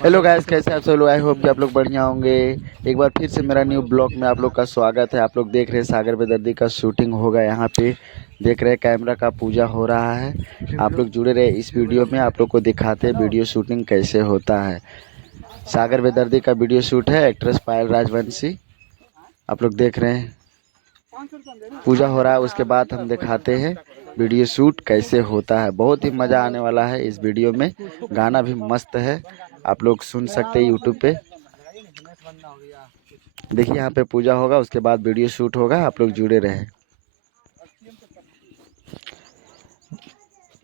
Hello guys, कैसे आप सब लोग? आई होप कि आप लोग बढ़िया होंगे। एक बार फिर से मेरा न्यू ब्लॉग में आप लोग का स्वागत है। आप लोग देख रहे हैं सागर बेदर्दी का शूटिंग होगा यहाँ पे। देख रहे हैं कैमरा का पूजा हो रहा है। आप लोग जुड़े रहे इस वीडियो में, आप लोग को दिखाते हैं वीडियो शूटिंग कैसे होता है। सागर बेदर्दी का वीडियो शूट है, एक्ट्रेस पायल राजवंशी। आप लोग देख रहे हैं पूजा हो रहा है, उसके बाद हम दिखाते हैं वीडियो शूट कैसे होता है। बहुत ही मज़ा आने वाला है इस वीडियो में। गाना भी मस्त है, आप लोग सुन सकते हैं यूट्यूब पे। देखिए यहाँ पे पूजा होगा, उसके बाद वीडियो शूट होगा। आप लोग जुड़े रहे,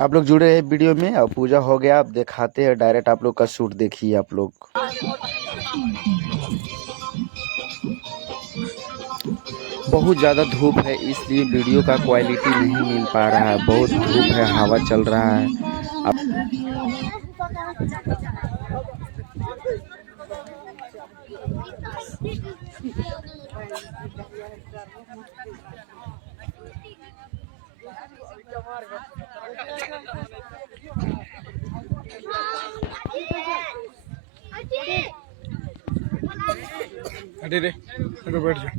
आप लोग जुड़े रहे वीडियो में। अब पूजा हो गया, अब दिखाते हैं डायरेक्ट। आप लोग का शूट देखिए आप लोग। बहुत ज़्यादा धूप है, इसलिए वीडियो का क्वालिटी नहीं मिल पा रहा है। बहुत धूप है, हवा चल रहा है। अब अरे रे तो बैठ जा।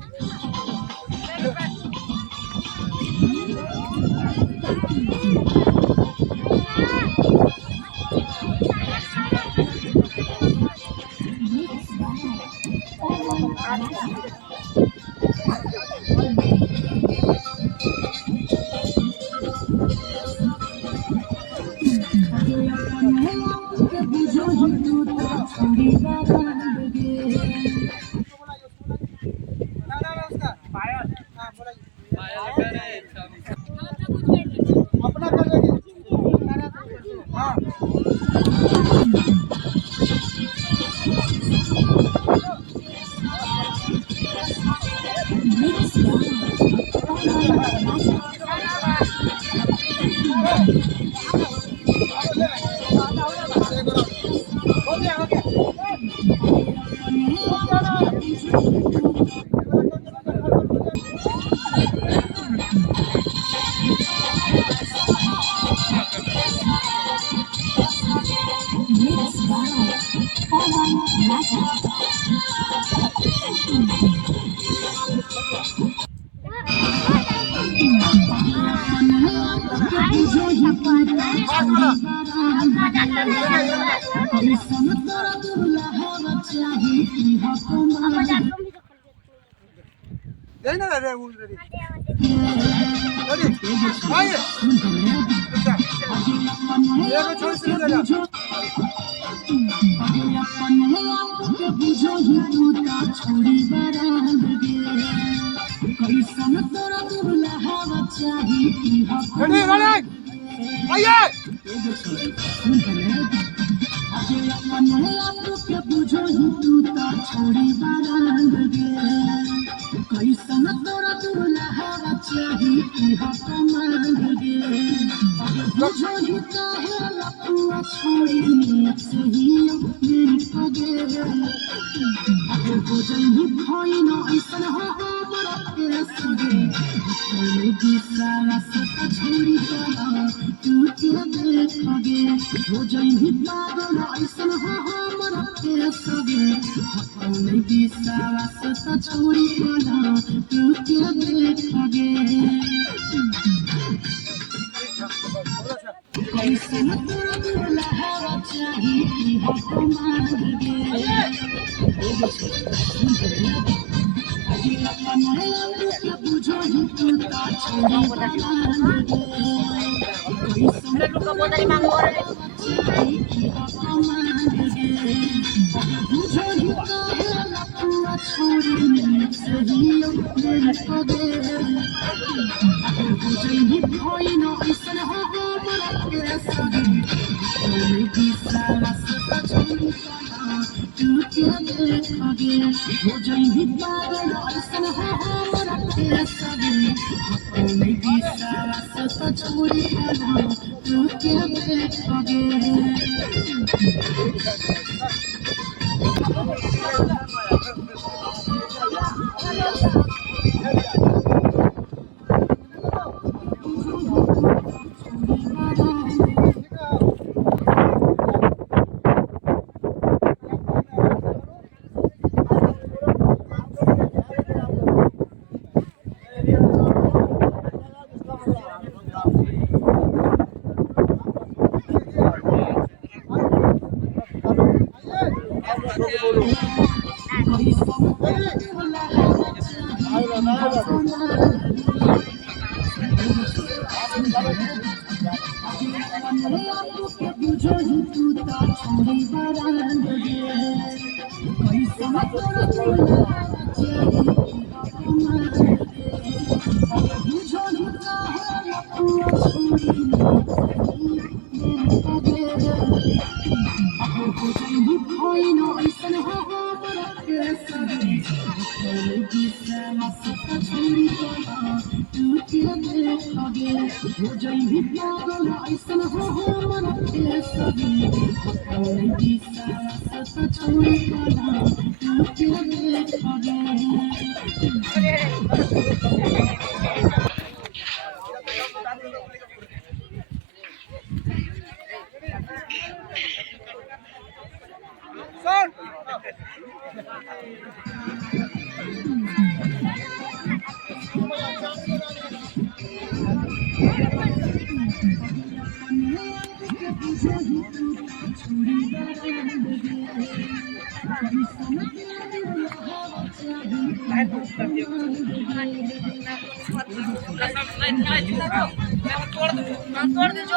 तोड़ दे जो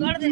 तोड़ दे।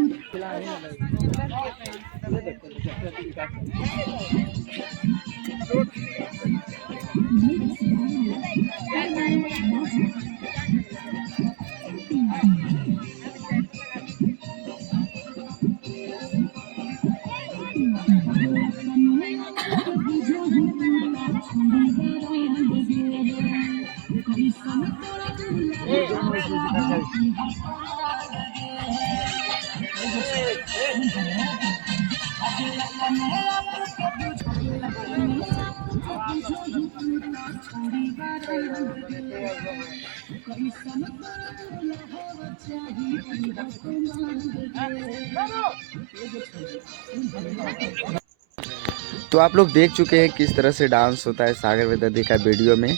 तो आप लोग देख चुके हैं किस तरह से डांस होता है सागर वेदर्दी का वीडियो में।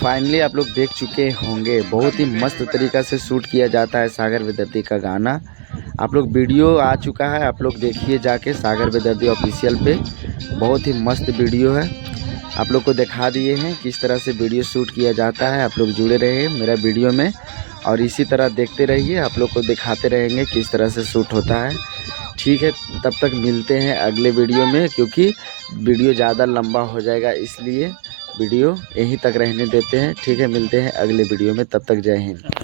फाइनली आप लोग देख चुके होंगे, बहुत ही मस्त तरीक़ा से शूट किया जाता है सागर वेदर्दी का गाना। आप लोग वीडियो आ चुका है, आप लोग देखिए जाके सागर वेदर्दी ऑफिशियल पे, बहुत ही मस्त वीडियो है। आप लोग को दिखा दिए हैं किस तरह से वीडियो शूट किया जाता है। आप लोग जुड़े रहिए मेरा वीडियो में और इसी तरह देखते रहिए, आप लोग को दिखाते रहेंगे किस तरह से शूट होता है। ठीक है, तब तक मिलते हैं अगले वीडियो में, क्योंकि वीडियो ज़्यादा लंबा हो जाएगा, इसलिए वीडियो यहीं तक रहने देते हैं। ठीक है, मिलते हैं अगले वीडियो में, तब तक जय हिंद।